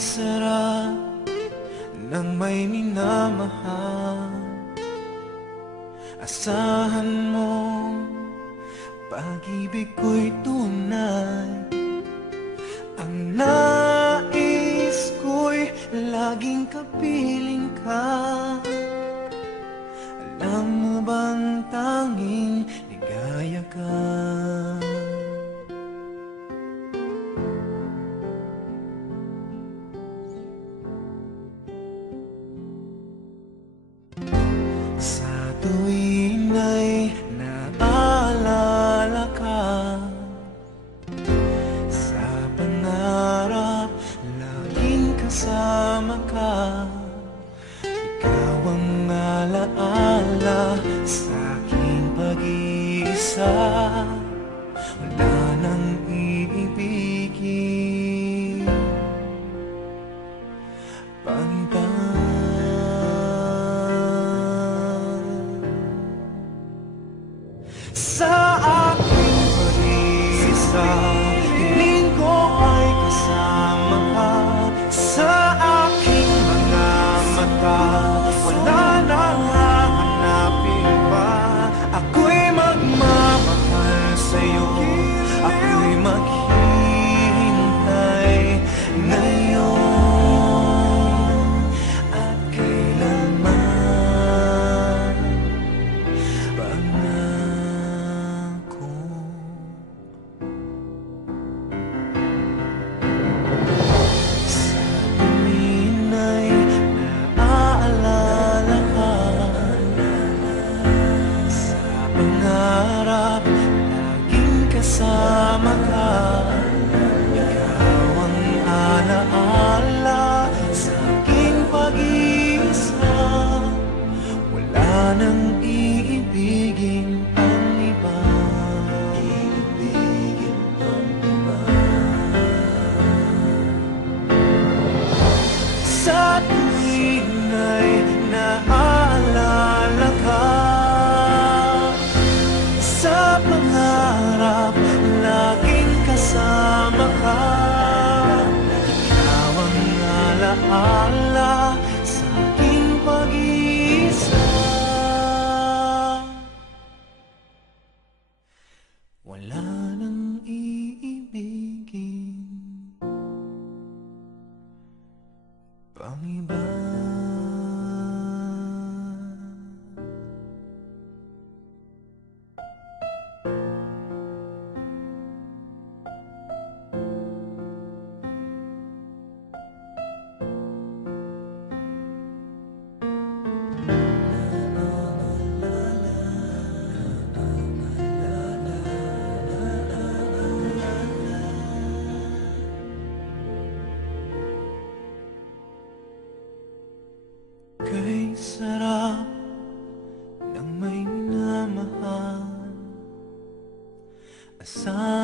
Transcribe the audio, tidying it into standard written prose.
sarap ng may minamahal. Asahan mo, pag-ibig ko'y tunay. Ang nais ko'y laging kapiling ka. Alam mo bang tanging ligaya ka? Sa tuwing ay naalala ka, sa pangarap laging kasama ka. Ikaw ang alaala sa aking pag-iisa. Wala nang iibigin pang iba. Sa aking pag-iisa, piling ko ay kasama ka. Sa aking mga mata, wala nang hahanapin pa. Ako'y magmamahal sa'yo, ako'y maghihintay ngayon at kailanman. Pangako sa tuwing ay naaalala ka, sa pangarap laging kasama ka. Ikaw ang alaala sa aking pag-iisa. Wala nang iibigin pang iba. Iibigin pang iba. Sa tuwing ay naaalala ka, sa pangarap laging kasama ka. Ikaw ang alaala sa aking pag-iisa. Wala nang iibigin pang iba. Kay sarap ng may minamahal. Asahan